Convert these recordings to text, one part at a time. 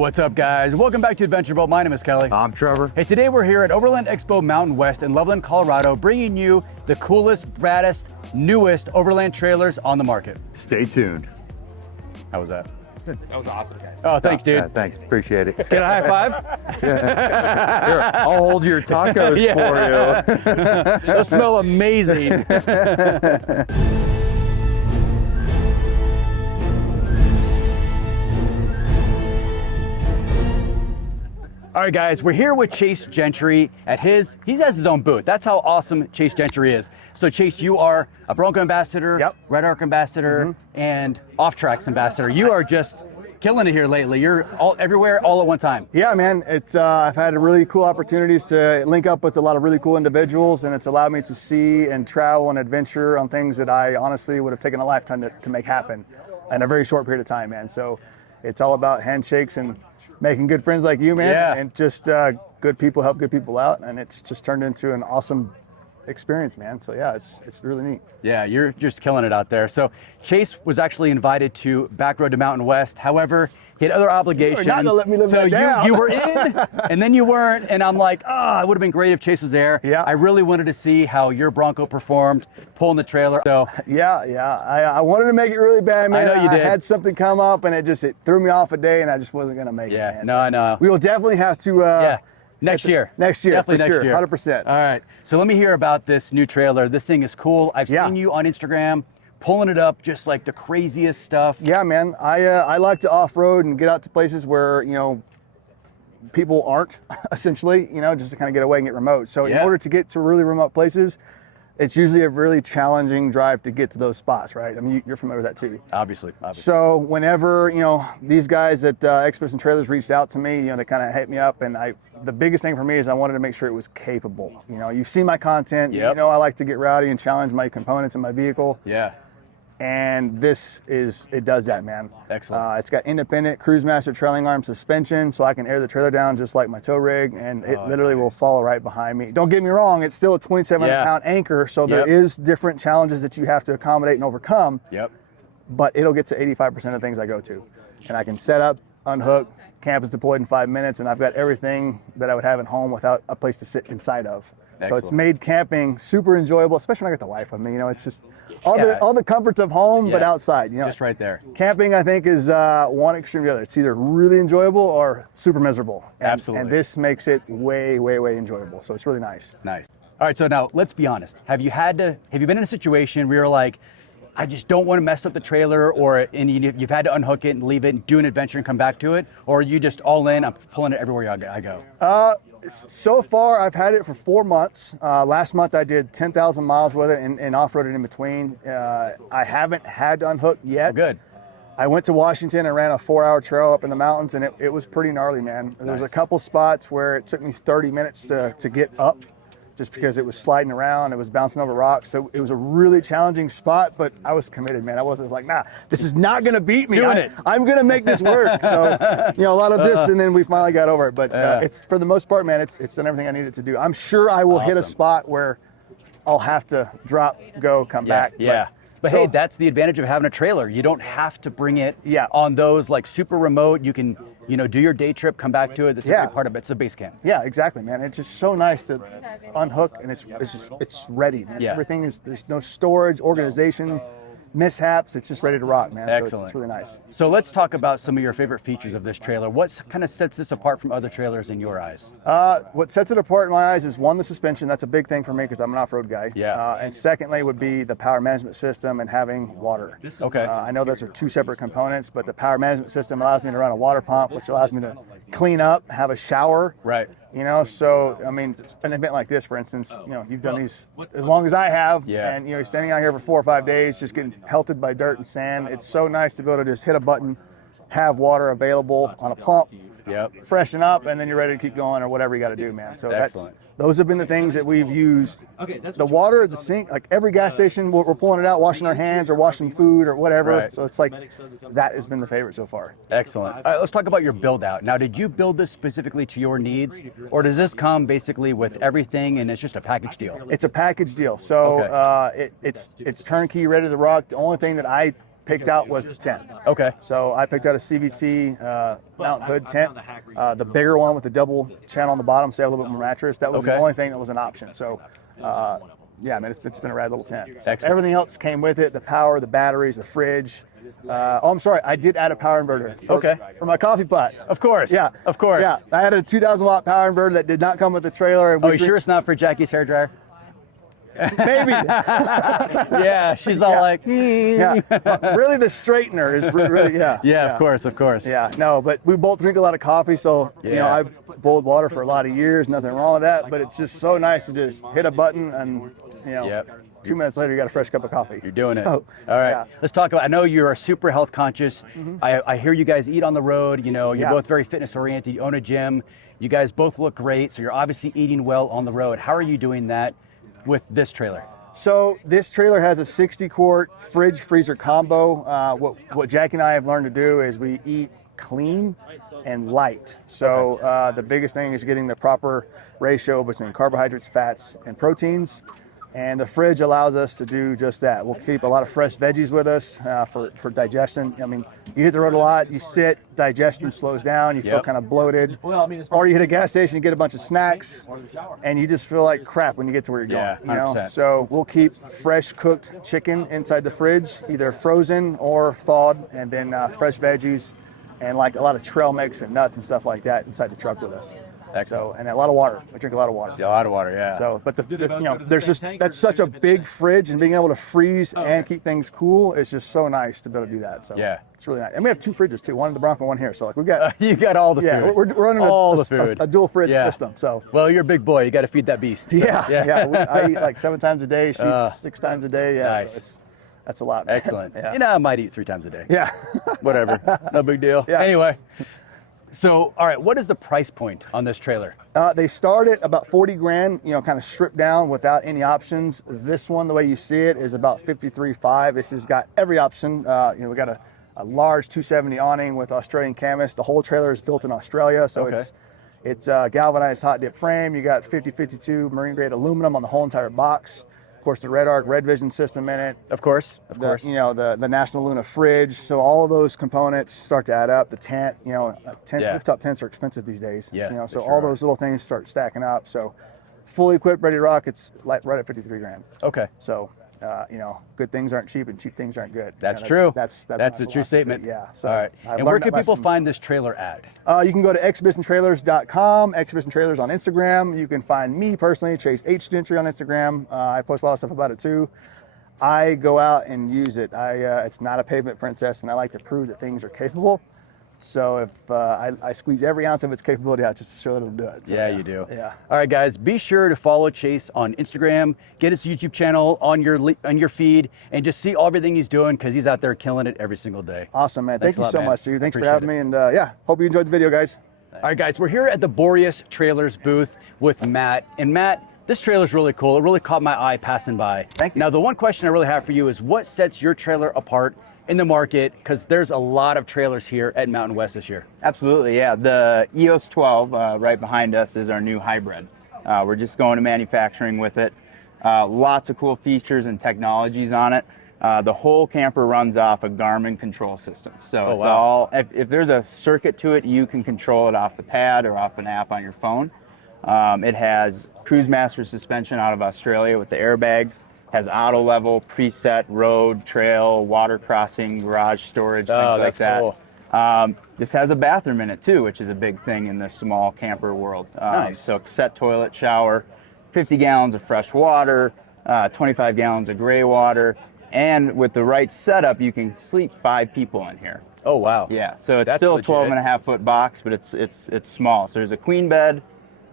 what's up guys? Welcome back to Adventure Boat. My name is Kelly. I'm Trevor. Hey, today we're here at Overland Expo Mountain West in Loveland, Colorado, bringing you the coolest, baddest, newest Overland trailers on the market. Stay tuned. How was that? That was awesome, guys. Oh, thanks, dude. Yeah, thanks, appreciate it. Get a high five? Here, I'll hold your tacos for you. Those smell amazing. All right, guys, we're here with Chase Gentry at he has his own booth. That's how awesome Chase Gentry is. So Chase, you are a Bronco ambassador, Yep. Red Arc ambassador, and Off Tracks ambassador. You are just killing it here lately. You're everywhere all at one time. Yeah, man. It's I've had really cool opportunities to link up with a lot of really cool individuals, and it's allowed me to see and travel and adventure on things that I honestly would have taken a lifetime to make happen in a very short period of time, man. So it's all about handshakes and making good friends like you, man, Yeah. and just good people help good people out, and it's just turned into an awesome experience, man. So yeah, it's really neat. Yeah, you're just killing it out there. So Chase was actually invited to Backroad to Mountain West. However, he had other obligations. You're not gonna let me live so that down. you were in, and then you weren't. And I'm like, it would have been great if Chase was there. Yeah. I really wanted to see how your Bronco performed, pulling the trailer. So Yeah. I wanted to make it really bad, man. I know you did. I had something come up, and it threw me off a day, and I just wasn't gonna make it, yeah, man. no, I know. We will definitely have to. Next year. Next year, Definitely for next sure, year. 100%. All right. So let me hear about this new trailer. This thing is cool. I've Yeah. seen you on Instagram pulling it up, just like the craziest stuff. Yeah, man. I like to off-road and get out to places where, people aren't, essentially, just to kind of get away and get remote. So in Yeah. order to get to really remote places, it's usually a really challenging drive to get to those spots, right? I mean, you're familiar with that too. Obviously. So whenever, these guys at Experts and Trailers reached out to me, they kind of hit me up, and the biggest thing for me is I wanted to make sure it was capable. You've seen my content, Yep. I like to get rowdy and challenge my components in my vehicle. Yeah. And it does that, man. Excellent. It's got independent Cruise Master trailing arm suspension, so I can air the trailer down just like my tow rig, and it literally will follow right behind me. Don't get me wrong, it's still a 2,700-pound anchor, so there is different challenges that you have to accommodate and overcome, Yep. but it'll get to 85% of things I go to. And I can set up, unhook, camp is deployed in 5 minutes, and I've got everything that I would have at home without a place to sit inside of. So it's Excellent. made camping super enjoyable, especially when I got the wife with me. It's just all the comforts of home, but Yes. outside. Just right there. Camping, I think, is one extreme or the other. It's either really enjoyable or super miserable. Absolutely. And this makes it way, way, way enjoyable. So it's really nice. Nice. All right, so now let's be honest. Have you been in a situation where you're like, I just don't want to mess up the trailer, and you've had to unhook it and leave it and do an adventure and come back to it? Or are you just all in, I'm pulling it everywhere I go? So far, I've had it for 4 months. Last month, I did 10,000 miles with it and off-roaded in between. I haven't had to unhook yet. Oh, good. I went to Washington and ran a 4-hour trail up in the mountains, and it was pretty gnarly, man. There was a couple spots where it took me 30 minutes to get up, just because it was sliding around, it was bouncing over rocks. So it was a really challenging spot, but I was committed, man. I was like, nah, this is not gonna beat me. I'm gonna make this work. So, a lot of this, and then we finally got over it. But it's, for the most part, man, it's done everything I needed to do. I'm sure I will hit a spot where I'll have to drop, go, come back. Yeah. But hey, that's the advantage of having a trailer. You don't have to bring it on those like super remote. You can, do your day trip, come back to it. That's a big part of it. It's a base camp. Yeah, exactly, man. It's just so nice to unhook, and it's ready, man. Yeah. Everything there's no storage, organization, mishaps. It's just ready to rock, man. Excellent. So it's really nice. So let's talk about some of your favorite features of this trailer. What kind of sets this apart from other trailers in your eyes? What sets it apart in my eyes is, one, the suspension. That's a big thing for me because I'm an off-road guy. Yeah. And secondly would be the power management system and having water. Okay. I know those are two separate components, but the power management system allows me to run a water pump, which allows me to clean up, have a shower. Right. So, I mean, an event like this, for instance, you've done these as long as I have, and, you're standing out here for 4 or 5 days, just getting pelted by dirt and sand. It's so nice to be able to just hit a button, have water available on a pump, freshen up, and then you're ready to keep going or whatever you got to do, man. So those have been the things that we've used. The water, the sink, like every gas station, we're pulling it out, washing our hands or washing food or whatever. Right. So it's like, that has been the favorite so far. Excellent. All right, let's talk about your build out. Now, did you build this specifically to your needs, or does this come basically with everything and it's just a package deal? It's a package deal. So it's turnkey, ready to rock. The only thing that I picked out was the tent. Okay. So I picked out a CVT mount hood tent, the bigger one with the double channel on the bottom, so you have a little bit more mattress. That was the only thing that was an option. So, yeah, man, it's been a rad little tent. So everything else came with it: the power, the batteries, the fridge. I'm sorry, I did add a power inverter for my coffee pot. Of course. Yeah. Of course. Yeah, I added a 2,000 watt power inverter that did not come with the trailer. Oh, you sure it's not for Jackie's hairdryer? Maybe. Yeah, she's all like, yeah. Really, the straightener is really, yeah, of course, of course. Yeah, no, but we both drink a lot of coffee, so you know, I boiled water for a lot of years, nothing wrong with that, but it's just so nice to just hit a button and, you know, 2 minutes later you got a fresh cup of coffee. You're doing it. So, All right, let's talk about, I know you're super health conscious. I hear you guys eat on the road, you know, you're both very fitness oriented, you own a gym, you guys both look great, so you're obviously eating well on the road. How are you doing that with this trailer? So this trailer has a 60 quart fridge freezer combo. What Jackie and I have learned to do is we eat clean and light. So the biggest thing is getting the proper ratio between carbohydrates, fats, and proteins. And the fridge allows us to do just that. We'll keep a lot of fresh veggies with us for digestion. I mean, you hit the road a lot, you sit, digestion slows down, you feel kind of bloated. Or you hit a gas station, you get a bunch of snacks, and you just feel like crap when you get to where you're going. You know? So we'll keep fresh cooked chicken inside the fridge, either frozen or thawed, and then fresh veggies and like a lot of trail mix and nuts and stuff like that inside the truck with us. So, and a lot of water. We drink a lot of water. Yeah, a lot of water, yeah. So, but you know, there's just, that's such a big fridge, and being able to freeze and keep things cool is just so nice to be able to do that. So it's really nice. And we have 2 fridges too, one in the Bronco, one here. So like we got, you got all the food. Yeah, we're running a dual fridge system. So. Well, you're a big boy. You got to feed that beast. So. I eat like 7 times a day. She eats 6 times a day. Yeah, Nice. So that's a lot. Man. Excellent. You know, I might eat 3 times a day. Yeah. Whatever. No big deal. Anyway. So, all right, what is the price point on this trailer? They start at about 40 grand, you know, kind of stripped down without any options. This one, the way you see it, is about 53.5. This has got every option. You know, we got a large 270 awning with Australian canvas. The whole trailer is built in Australia, so it's galvanized hot dip frame. You got 5052 marine grade aluminum on the whole entire box. Of course, the Red Arc Red Vision system in it. Of course. You know, the National Luna fridge. So all of those components start to add up. The tent, you know, rooftop tents are expensive these days. Yeah, you know, so all those little things start stacking up. So fully equipped, ready to rock, it's like right at 53 grand. Okay. So, you know, good things aren't cheap and cheap things aren't good. That's true. That's a true statement. Yeah. So, all right. And where can people find this trailer at? You can go to exhibitiontrailers.com, Exhibition Trailers on Instagram. You can find me personally, Chase H. Gentry on Instagram. I post a lot of stuff about it too. I go out and use it. It's not a pavement princess, and I like to prove that things are capable. So if I squeeze every ounce of its capability out just to show that it'll do it. So, you do. Yeah. All right, guys, be sure to follow Chase on Instagram, get his YouTube channel on your feed, and just see everything he's doing because he's out there killing it every single day. Awesome, man. Thank you so much, dude. Thanks for having me, and hope you enjoyed the video, guys. All right, guys, we're here at the Boreas Trailers booth with Matt, and Matt, this trailer's really cool. It really caught my eye passing by. Thank you. Now, the one question I really have for you is what sets your trailer apart in the market, because there's a lot of trailers here at Mountain West this year. Absolutely, yeah. The EOS 12 right behind us is our new hybrid. We're just going to manufacturing with it. Lots of cool features and technologies on it. The whole camper runs off a Garmin control system. So it's all, if there's a circuit to it, you can control it off the pad or off an app on your phone. It has Cruise Master suspension out of Australia with the airbags. Has auto level, preset, road, trail, water crossing, garage storage, things like that. Cool. This has a bathroom in it too, which is a big thing in the small camper world. Nice. So set toilet, shower, 50 gallons of fresh water, 25 gallons of gray water, and with the right setup, you can sleep 5 people in here. Oh wow. Yeah, so it's That's still a legit. 12.5-foot box, but it's small. So there's a queen bed,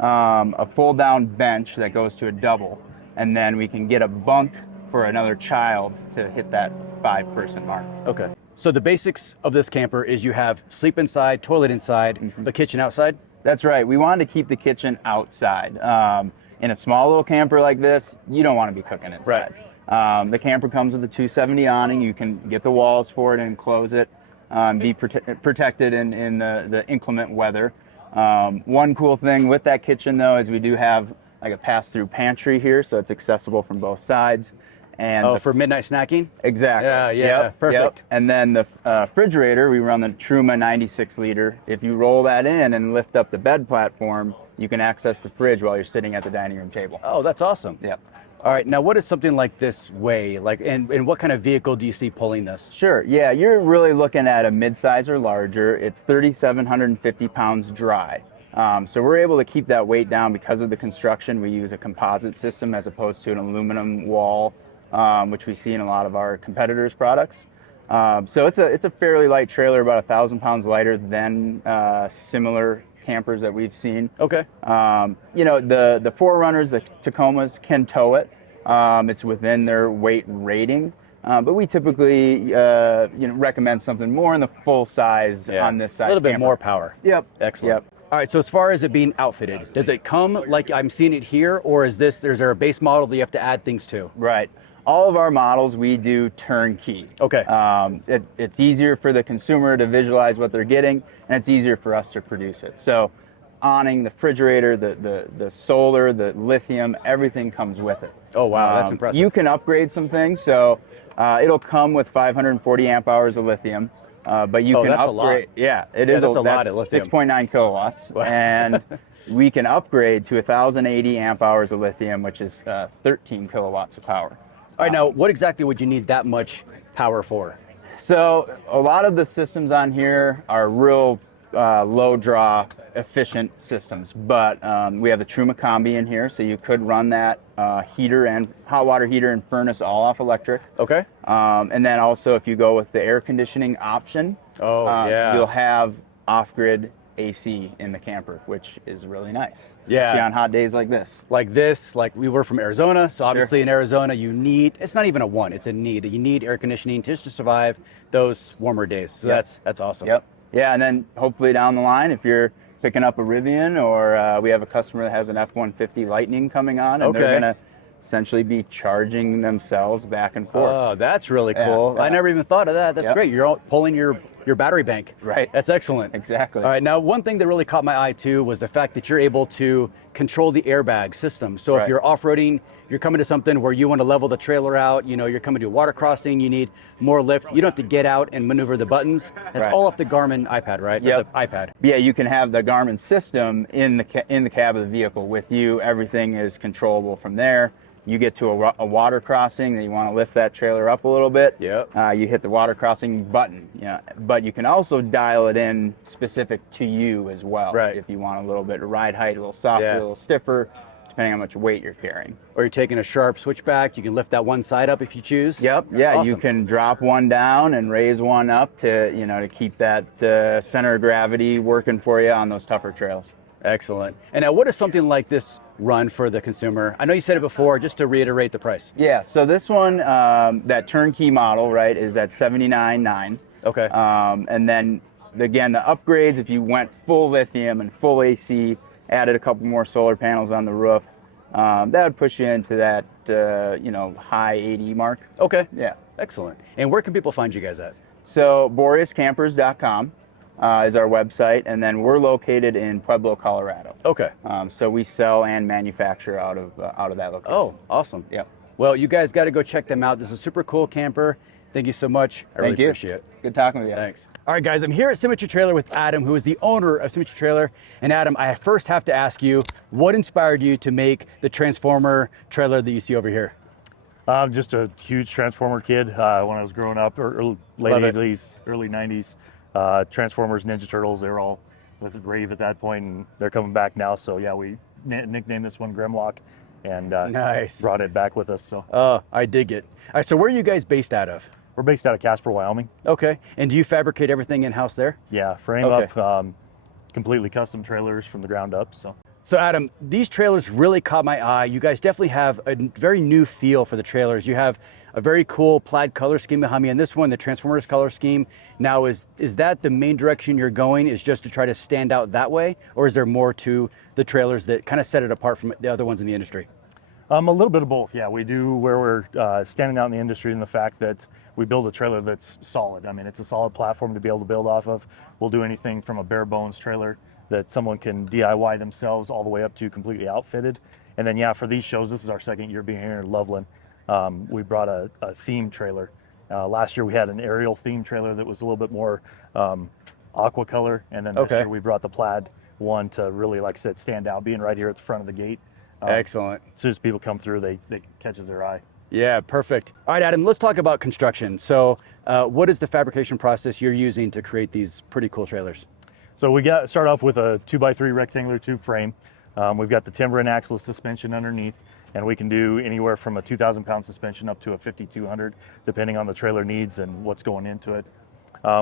a fold-down bench that goes to a double. And then we can get a bunk for another child to hit that 5-person mark. Okay. So the basics of this camper is you have sleep inside, toilet inside, the kitchen outside? That's right. We wanted to keep the kitchen outside. In a small little camper like this, you don't want to be cooking inside. Right. The camper comes with a 270 awning. You can get the walls for it and close it, be protected in the inclement weather. One cool thing with that kitchen though is we do have like a pass-through pantry here, so it's accessible from both sides. And for midnight snacking? exactly. Yeah, perfect. And then the refrigerator, we run the Truma 96 liter. If you roll that in and lift up the bed platform, you can access the fridge while you're sitting at the dining room table. Oh, that's awesome. Yep. All right, now what does something like this weigh? Like, and what kind of vehicle do you see pulling this? Sure. Yeah, you're really looking at a midsize or larger. It's 3,750 pounds dry. So we're able to keep that weight down because of the construction. We use a composite system as opposed to an aluminum wall, which we see in a lot of our competitors' products. So it's a fairly light trailer, about 1,000 pounds lighter than similar campers that we've seen. Okay. You know, the Forerunners, the Tacomas can tow it. It's within their weight rating. But we typically you know, recommend something more in the full size on this size. A little bit camper. more power. Yep. Excellent. Yep. All right, so as far as it being outfitted, does it come like I'm seeing it here, or is there a base model that you have to add things to? Right. All of our models we do turnkey. Okay. It's easier for the consumer to visualize what they're getting, and it's easier for us to produce it. So awning, the refrigerator, the solar, the lithium, everything comes with it. Oh, wow, that's impressive. You can upgrade some things. So it'll come with 540 amp hours of lithium. But you can that's upgrade. a lot. Yeah, it is. That's a lot of lithium. 6.9 kilowatts, and we can upgrade to 1,080 amp hours of lithium, which is 13 kilowatts of power. All right, now what exactly would you need that much power for? So a lot of the systems on here are real low draw, efficient systems, but we have the Truma Combi in here, so you could run that heater and hot water heater and furnace all off electric. Okay. And then also if you go with the air conditioning option, you'll have off-grid AC in the camper, which is really nice. Yeah. Especially on hot days like this. Like we were from Arizona, so obviously in Arizona you need, it's not even a want, it's a need. You need air conditioning just to survive those warmer days. So that's awesome. Yep. Yeah, and then hopefully down the line, if you're picking up a Rivian, or we have a customer that has an F-150 Lightning coming on, and they're gonna essentially be charging themselves back and forth. Oh, that's really cool. Yeah. I never even thought of that. That's great. You're all pulling your battery bank. Right. That's excellent. Exactly. All right, now one thing that really caught my eye too was the fact that you're able to control the airbag system. So if you're off-roading, you're coming to something where you want to level the trailer out, you know, you're coming to a water crossing, you need more lift, you don't have to get out and maneuver the buttons. That's all off the Garmin iPad, right? Yep. The iPad. Yeah, you can have the Garmin system in the cab of the vehicle with you. Everything is controllable from there. You get to a water crossing and you want to lift that trailer up a little bit. Yep. You hit the water crossing button. Yeah, but you can also dial it in specific to you as well. Right. If you want a little bit of ride height, a little softer, a little stiffer, depending on how much weight you're carrying. Or you're taking a sharp switchback, you can lift that one side up if you choose. Yep. Yeah. Awesome. You can drop one down and raise one up to to keep that center of gravity working for you on those tougher trails. Excellent. And now what does something like this run for the consumer? I know you said it before, just to reiterate the price. Yeah, so this one, that turnkey model, right, is at $79,900. Okay. And then, again, the upgrades, if you went full lithium and full AC, added a couple more solar panels on the roof, that would push you into that, high 80 mark. Okay. Yeah. Excellent. And where can people find you guys at? So, BoreasCampers.com. Is our website, and then we're located in Pueblo, Colorado. Okay. So we sell and manufacture out of that location. Oh, awesome. Yep. Well, you guys got to go check them out. This is a super cool camper. Thank you so much. I really appreciate it. Good talking with you. Thanks. All right, guys, I'm here at Symmetry Trailer with Adam, who is the owner of Symmetry Trailer. And Adam, I first have to ask you, what inspired you to make the Transformer trailer that you see over here? I'm just a huge Transformer kid. When I was growing up, late 80s, early 90s. Transformers, Ninja Turtles, they were all with rave at that point, and they're coming back now. So yeah, we nicknamed this one Grimlock, and brought it back with us. So I dig it. All right, so where are you guys based out of? we're based out of Casper, Wyoming. Okay, and do you fabricate everything in-house there? Yeah, frame up, completely custom trailers from the ground up. So Adam, these trailers really caught my eye. You guys definitely have a very new feel for the trailers. You have a very cool plaid color scheme behind me, and this one, the Transformers color scheme. Now, is that the main direction you're going, is just to try to stand out that way? Or is there more to the trailers that kind of set it apart from the other ones in the industry? A little bit of both, yeah. We do where we're standing out in the industry in the fact that we build a trailer that's solid. I mean, it's a solid platform to be able to build off of. We'll do anything from a bare bones trailer that someone can DIY themselves all the way up to completely outfitted. And then, yeah, for these shows, this is our second year being here in Loveland. we brought a theme trailer. Last year we had an aerial theme trailer that was a little bit more aqua color, and then this year we brought the plaid one to really, like I said, stand out, being right here at the front of the gate. Excellent. As soon as people come through, they catches their eye. Yeah, perfect. All right, Adam, let's talk about construction. So what is the fabrication process you're using to create these pretty cool trailers? So we start off with a 2x3 rectangular tube frame. We've got the timber and axle suspension underneath, and we can do anywhere from a 2,000-pound suspension up to a 5,200, depending on the trailer needs and what's going into it.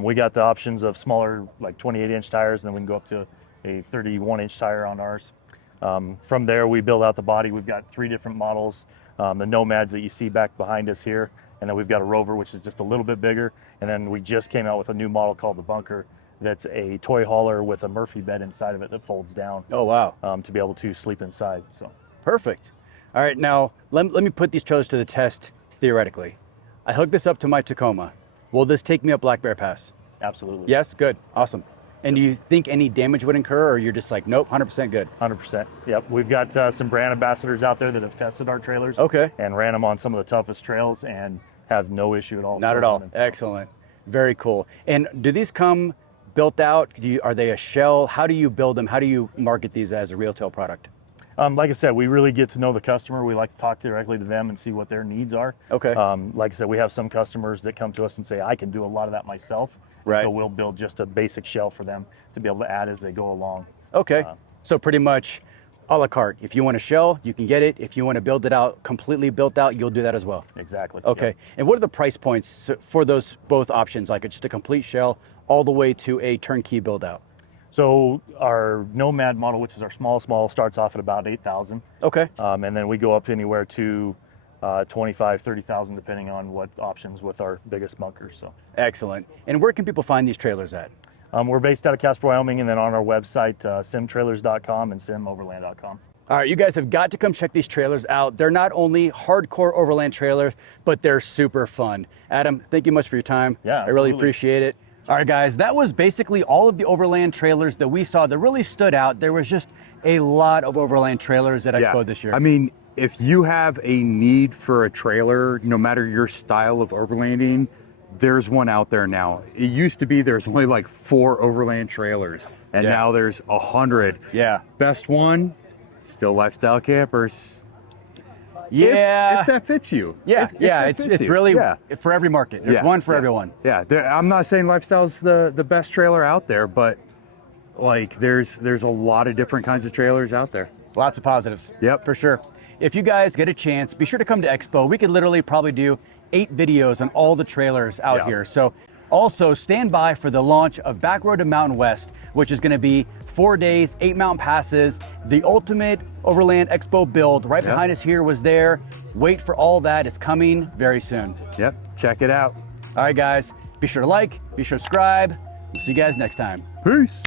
We got the options of smaller, like 28-inch tires, and then we can go up to a 31-inch tire on ours. From there, we build out the body. We've got 3 different models, the Nomads that you see back behind us here, and then we've got a Rover, which is just a little bit bigger, and then we just came out with a new model called the Bunker. That's a toy hauler with a Murphy bed inside of it that folds down. Oh, wow. To be able to sleep inside. So perfect. All right, now let me put these trailers to the test theoretically. I hook this up to my Tacoma. Will this take me up Black Bear Pass? Absolutely. Yes, good, awesome. And do you think any damage would incur, or you're just like, nope, 100% good? 100%. Yep. We've got some brand ambassadors out there that have tested our trailers. Okay. And ran them on some of the toughest trails and have no issue at all. Not at all. Excellent. Very cool. And do these come built out? Are they a shell? How do you build them? How do you market these as a retail product? Like I said, we really get to know the customer. We like to talk directly to them and see what their needs are. Okay. Like I said, we have some customers that come to us and say, I can do a lot of that myself. Right. So we'll build just a basic shell for them to be able to add as they go along. Okay. So pretty much a la carte. If you want a shell, you can get it. If you want to build it out, completely built out, you'll do that as well. Exactly. Okay. Yep. And what are the price points for those both options, like just a complete shell all the way to a turnkey build out? So our Nomad model, which is our small, starts off at about 8,000. Okay. And then we go up anywhere to 25, 30,000, depending on what options with our biggest bunkers. So excellent. And where can people find these trailers at? We're based out of Casper, Wyoming, and then on our website, simtrailers.com and simoverland.com. All right, you guys have got to come check these trailers out. They're not only hardcore overland trailers, but they're super fun. Adam, thank you much for your time. Yeah, I really absolutely. appreciate it. All right, guys, that was basically all of the overland trailers that we saw that really stood out. There was just a lot of overland trailers at Expo this year. I mean, if you have a need for a trailer, no matter your style of overlanding, there's one out there now. It used to be there's only like 4 overland trailers, and now there's 100. Yeah. Best one, still lifestyle campers. Yeah. If that fits you. Yeah, If yeah, that it's fits you. really Yeah. for every market. There's one for everyone. Yeah, I'm not saying lifestyle's the best trailer out there, but like there's a lot of different kinds of trailers out there. Lots of positives. Yep. For sure. If you guys get a chance, be sure to come to Expo. We could literally probably do 8 videos on all the trailers out here. So also stand by for the launch of Backroad to Mountain West, which is going to be 4 days, 8 mountain passes, the ultimate Overland Expo build. Right behind us here was there. Wait for all that. It's coming very soon. Yep, check it out. All right, guys, be sure to like, be sure to subscribe. We'll see you guys next time. Peace.